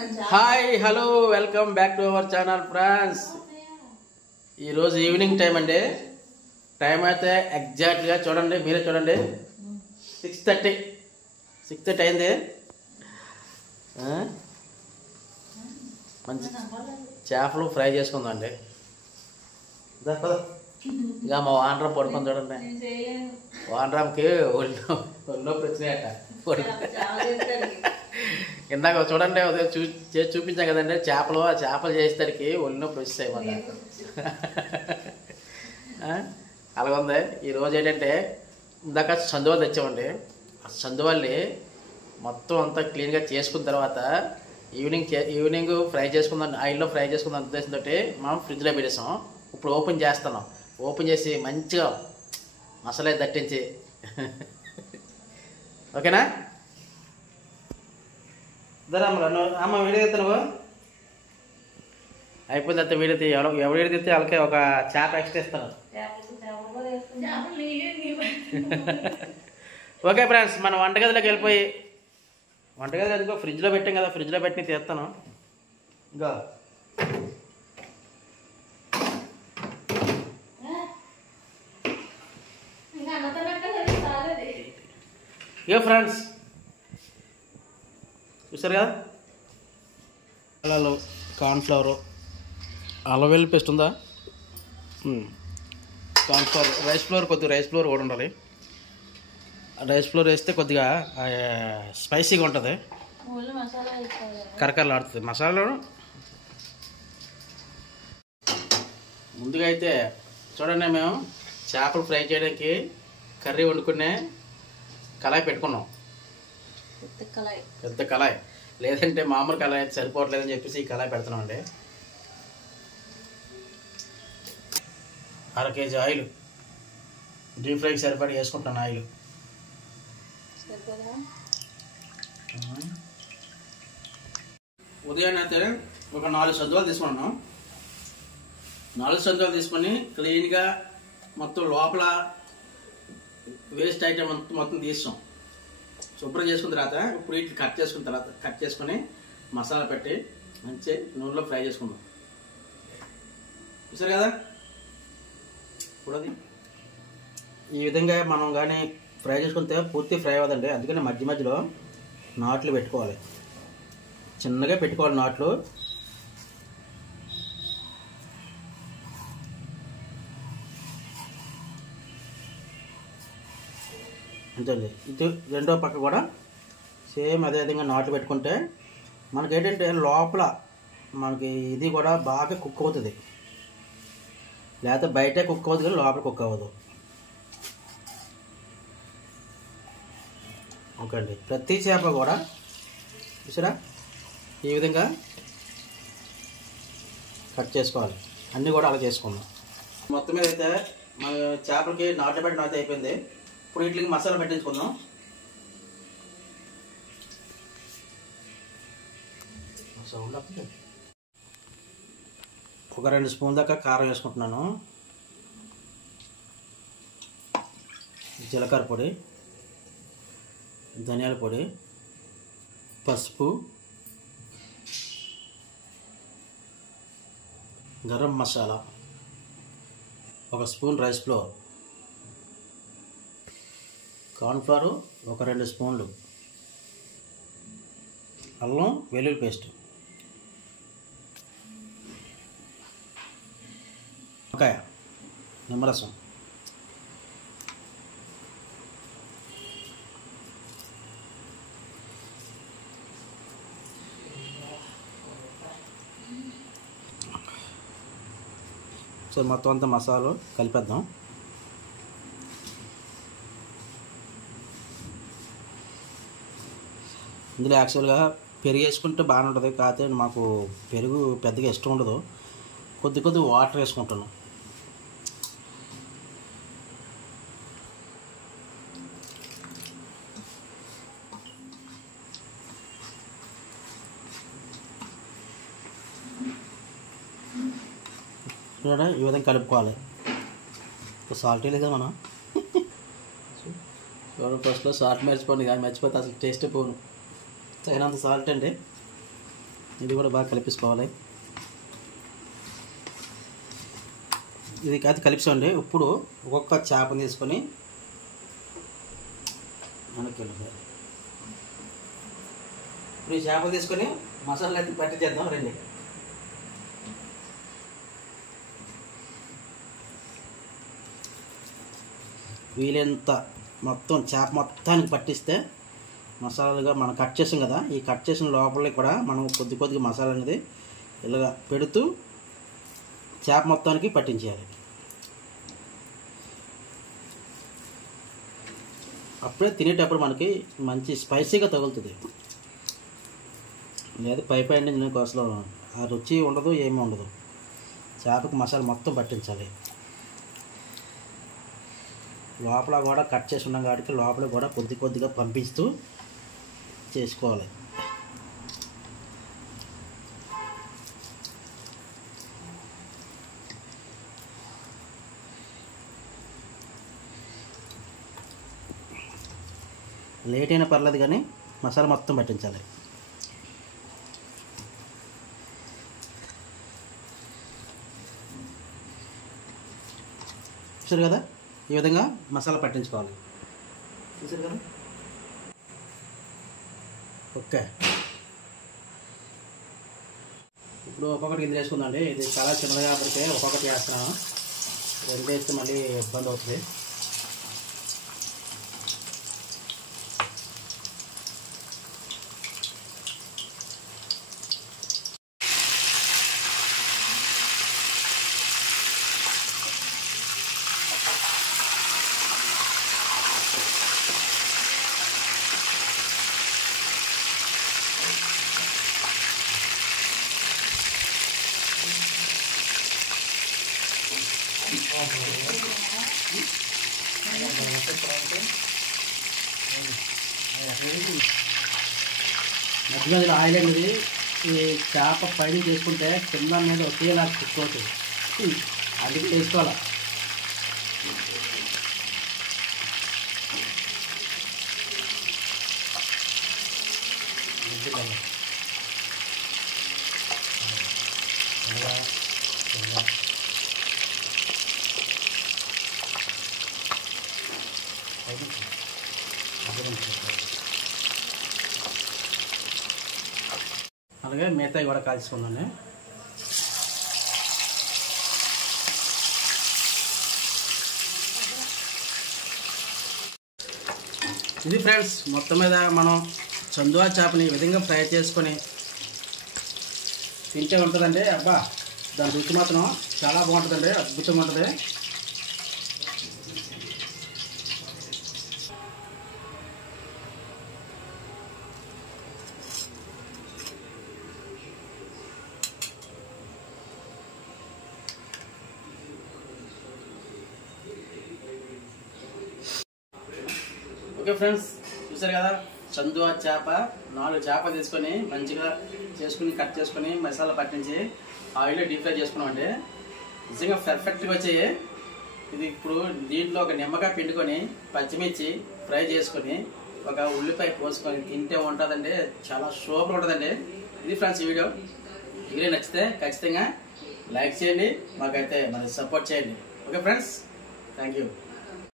Hi hello welcome back to our channel friends. ఈరోజు evening time అండి. Time అయితే ఎగ్జాక్ట్గా చూడండి, మీరే చూడండి, 6:30 అయింది. మంచి చేపలు ఫ్రై చేసుకుందామండి. ఇక మా వానరామ్ పడుకొని చూడండి. వానరామ్కి ఒళ్ళో వచ్చినాయట. ఇందాక చూడండి చేసి చూపించాం కదండి చేపలు. ఆ చేపలు చేసేసరికి ఒళ్ళినొప్పి వచ్చేసాయి మళ్ళీ. అలాగ ఉంది. ఈరోజు ఏంటంటే ఇందాక సందువాళ్ళు తెచ్చామండి. ఆ సందువాళ్ళని మొత్తం అంతా క్లీన్గా చేసుకున్న తర్వాత ఈవినింగ్ ఫ్రై చేసుకుందాం, ఆయిల్లో ఫ్రై చేసుకుందాం ఉద్దేశంతో మనం ఫ్రిడ్జ్లో పెట్టేసాం. ఇప్పుడు ఓపెన్ చేస్తున్నాం. ఓపెన్ చేసి మంచిగా మసాలా దట్టించి ఓకేనా. అమ్మ వీడియో తీస్తా నువ్వు అయిపోయింది. అంత వీడియో ఎవరు వీడియో తీస్తే వాళ్ళకి ఒక చేప ఎక్స్ట్రా ఇస్తాను. ఓకే ఫ్రెండ్స్, మనం వంటగదిలోకి వెళ్ళిపోయి వంటగది ఎందుకో ఫ్రిడ్జ్లో పెట్టాం కదా, ఫ్రిడ్జ్లో పెట్టి తీస్తాను. ఇంకా ఇక ఫ్రెండ్స్ చూసారు కదా, అల్లం, కార్న్ఫ్లవరు, అల్లం వెల్లుల్లి పేస్ట్ ఉందా, కార్న్ఫ్లవర్, రైస్ ఫ్లోర్, కొద్దిగా రైస్ ఫ్లోర్ కూడా ఉండాలి. రైస్ ఫ్లోర్ వేస్తే కొద్దిగా స్పైసీగా ఉంటుంది, కరకరలాడుతుంది మసాలా. ముందుగా అయితే చూడండి, మేము చేపలు ఫ్రై చేయడానికి కర్రీ వండుకునే కళాయి పెట్టుకున్నాం. పెద్ద కళాయి, లేదంటే మామూలు కళాయి అయితే సరిపోవట్లేదని చెప్పేసి ఈ కళాయి పెడుతున్నాం అండి. 1/2 kg ఆయిల్, డీప్ ఫ్రైకి సరిపడి వేసుకుంటాను ఆయిల్. ఉదయాన్నే అయితే ఒక 4 సందువాలు తీసుకున్నాను. 4 సందువాలు తీసుకొని క్లీన్గా మొత్తం లోపల వేస్ట్ ఐటమ్ మొత్తం తీస్తాం. శుభ్రం చేసుకున్న తర్వాత ఇప్పుడు వీటిని కట్ చేసుకుని మసాలా పెట్టి మంచి నూనెలో ఫ్రై చేసుకుందాం. చూసారు కదా, ఇప్పుడు అది ఈ విధంగా మనం కానీ ఫ్రై చేసుకుంటే పూర్తి ఫ్రై అవ్వదండి. అందుకని మధ్య మధ్యలో నాట్లు పెట్టుకోవాలి, చిన్నగా పెట్టుకోవాలి నాట్లు. అంతేండి. ఇది రెండో పక్క కూడా సేమ్ అదే విధంగా నాట్లు పెట్టుకుంటే మనకి ఏంటంటే లోపల మనకి ఇది కూడా బాగా కుక్ అవుతుంది. లేకపోతే బయటే కుక్ అవుతుంది కానీ లోపల కుక్ అవ్వదు. ఓకే అండి. ప్రతి చేప కూడా చూసారా ఈ విధంగా కట్ చేసుకోవాలి. అన్నీ కూడా అలా చేసుకుందాం. మొత్తం మీద అయితే మన చేపలకి నాట్లు పెట్టడం అయితే అయిపోయింది. ఇప్పుడు వీటికి మసాలా పెట్టించుకుందాం. ఒక 2 స్పూన్ల దాకా కారం వేసుకుంటున్నాను, జీలకర్ర పొడి, ధనియాల పొడి, పసుపు, garam masala, 1 spoon rice flour, cornflour ఒక 2 స్పూన్లు, అల్లం వెల్లుల్లి పేస్ట్, వంకాయ, నిమ్మరసం, సో మొత్తం అంతా మసాలా కలిపేద్దాం. ఇందులో యాక్చువల్గా పెరుగు వేసుకుంటే బాగానే ఉంటుంది, కాకపోతే మాకు పెరుగు పెద్దగా ఇష్టం ఉండదు. కొద్ది వాటర్ వేసుకుంటున్నాం. చూడండి ఈ విధంగా కలుపుకోవాలి. సాల్ట్ లేదా మనం ఫస్ట్లో సాల్ట్ మర్చిపోండి, కానీ మర్చిపోతే అసలు టేస్ట్ పోను. తగినంత సాల్ట్ అండి. ఇది కూడా బాగా కలిపేసుకోవాలి. ఇది అది కలిపిసండి. ఇప్పుడు ఒక్కొక్క చేపను తీసుకొని మనకి ఇప్పుడు ఈ చేపలు తీసుకొని మసాలా అయితే పట్టి చేద్దాం రండి. వీలైనంత మొత్తం చేప మొత్తానికి పట్టిస్తే మసాలాగా మనం కట్ చేసాం కదా, ఈ కట్ చేసిన లోపలికి కూడా మనం కొద్ది కొద్దిగా మసాలా అనేది ఇలాగ పెడుతూ చేప మొత్తానికి పట్టించేయాలి. అప్పుడే తినేటప్పుడు మనకి మంచి స్పైసీగా తగులుతుంది. లేదా పై నీకు అసలు ఆ రుచి ఉండదు, ఏమీ ఉండదు. చేపకి మసాలా మొత్తం పట్టించాలి. లోపల కూడా కట్ చేసి ఉన్నాం కాబట్టి లోపల కూడా కొద్ది కొద్దిగా పంపిస్తూ చేసుకోవాలి. లేట్ అయినా పర్లేదు కానీ మసాలా మొత్తం పట్టించాలి. చూసారు కదా, ఈ విధంగా మసాలా పట్టించుకోవాలి. చూసారు కదా. ఓకే, ఇప్పుడు ఒక్కొక్కటి ఇది వేసుకుందండి. ఇది చాలా చిన్నగా కాబట్టి ఒక్కొక్కటి వేస్తున్నాను. రెండు వేస్తే మళ్ళీ ఇబ్బంది అవుతుంది. మధ్య మధ్యలో ఆయిల్ అనేది ఈ చేప పైన చేసుకుంటే కింద మీద ఒకేలా కుక్కుతుంది. అందుకే వేసుకోవాలి. అలాగే మిగతాయి కూడా కాల్చుకుందాం. ఇది ఫ్రెండ్స్, మొత్తం మీద మనం చందువా చేపని ఈ విధంగా ఫ్రై చేసుకొని తింటే ఉంటుందండి. అబ్బా, దాని రుచి మాత్రం చాలా బాగుంటుందండి, అద్భుతంగా ఉంటుంది. ఓకే ఫ్రెండ్స్, చూసారు కదా, చందువా చేప 4 చేపలు తీసుకొని మంచిగా చేసుకుని కట్ చేసుకొని మసాలా పట్టించి ఆయిల్లో డీప్ ఫ్రై చేసుకున్నామండి. నిజంగా పర్ఫెక్ట్గా వచ్చాయి. ఇది ఇప్పుడు దీంట్లో ఒక నిమ్మకాయ పిండుకొని పచ్చిమిర్చి ఫ్రై చేసుకొని ఒక ఉల్లిపాయ కోసుకొని తింటే ఉంటుందండి, చాలా సూపర్ ఉంటుందండి. ఇది ఫ్రెండ్స్ వీడియో. వీడియో నచ్చితే ఖచ్చితంగా లైక్ చేయండి, మాకైతే మరి సపోర్ట్ చేయండి. Okay friends, thank you.